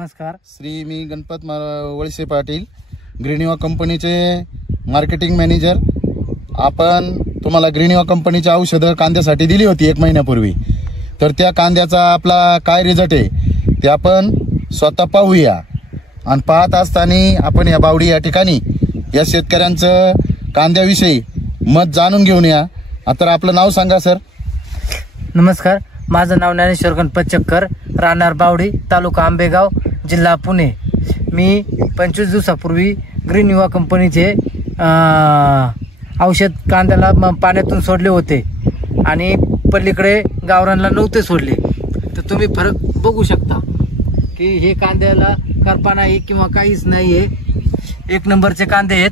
नमस्कार. मी गणपत वळसे पाटील, ग्रीनवा कंपनीचे marketing manager. आपण तुम्हाला ग्रीनवा कंपनीची औषधं कांद्यासाठी दिली होती 1 महिन्यापूर्वी. तर त्या कांद्याचा आपला काय रिझल्ट आहे ते आपण स्वतः पाहूया. आणि पाहत असताना आपण या बावडी या ठिकाणी या शेतकऱ्यांचं कांद्याविषयी मत जाणून घेऊन या. आता आपलं नाव सांगा सर. नमस्कार, माझं नाव ज्ञानेश्वर गणपत चक्कर, राहणार बावडी, तालुका आंबेगाव, जिल्हा पुणे. मी 25 दिवसापूर्वी ग्रीन युवा कंपनीचे औषध कांद्याला पाण्यातून सोडले होते आणि पलीकडे गावरानला नव्हते सोडले. तर तुम्ही फरक बघू शकता की हे कांद्याला करपा नाही किंवा काहीच नाही आहे. 1 नंबरचे कांदे आहेत.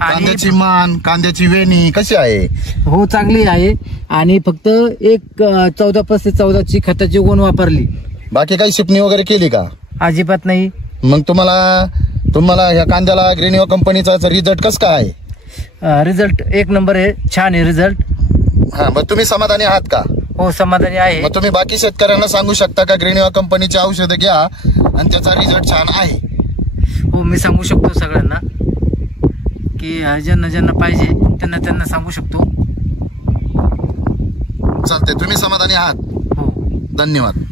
कांद्याची मान, कांद्याची वेणी कशी आहे? हो, चांगली आहे. आणि फक्त 14/14 खताची गुण वापरली. बाकी काही शिपणी वगैरे केली का? अजिबात नाही. मग तुम्हाला ह्या कांद्याला ग्रीनवा कंपनीचा रिझल्ट कसं काय आहे? रिझल्ट 1 नंबर आहे, छान आहे रिझल्ट. हा, मग तुम्ही समाधानी आहात का? हो, समाधानी आहे. मग तुम्ही बाकी शेतकऱ्यांना सांगू शकता का ग्रीनवा कंपनीची औषधं घ्या आणि त्याचा रिझल्ट छान आहे? हो, मी सांगू शकतो सगळ्यांना की ज्यांना पाहिजे त्यांना सांगू शकतो. चालते, तुम्ही समाधानी आहात? हो, धन्यवाद.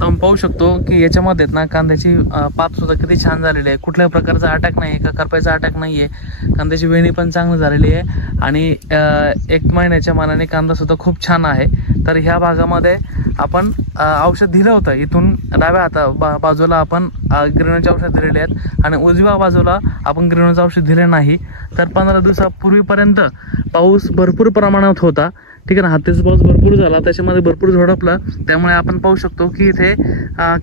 आपण पाहू शकतो की याच्यामध्ये ना कांद्याची पात सुद्धा किती छान झालेली आहे. कुठल्याही प्रकारचा अटॅक नाही, का करपायचा अटॅक नाही आहे. कांद्याची वेणी पण चांगली झालेली आहे आणि 1 महिन्याच्या मानाने कांदा सुद्धा खूप छान आहे. तर ह्या भागामध्ये आपण औषध दिलं होतं. इथून डाव्या बाजूला आपण ग्रीनचे औषध दिलेले आहेत आणि उजव्या बाजूला आपण ग्रीनचे औषध दिले नाही. तर 15 दिवसापूर्वीपर्यंत पाऊस भरपूर प्रमाणात होता. ठीक आहे ना, हातीचा पाऊस भरपूर झाला, त्याच्यामध्ये भरपूर झोडपला. त्यामुळे आपण पाहू शकतो की इथे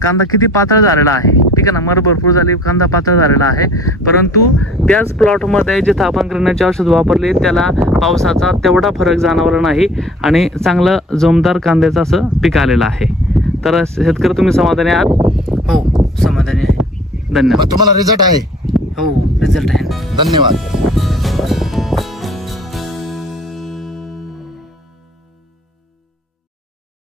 कांदा किती पातळ झालेला आहे. ठीक आहे ना, मर भरपूर झाली, कांदा पातळ झालेला आहे. परंतु त्याच प्लॉटमध्ये जिथं आपण ग्रीनचे औषध वापरले त्याला पावसाचा तेवढा फरक जाणवला नाही आणि चांगलं जोमदार कांद्याचं असं पीक आलेलं आहे. तर शेतकरी तुम्ही समाधानी आहात? हो, समाधानी आहे. धन्यवाद. तुम्हाला रिझल्ट आहे? हो, रिझल्ट आहे. धन्यवाद.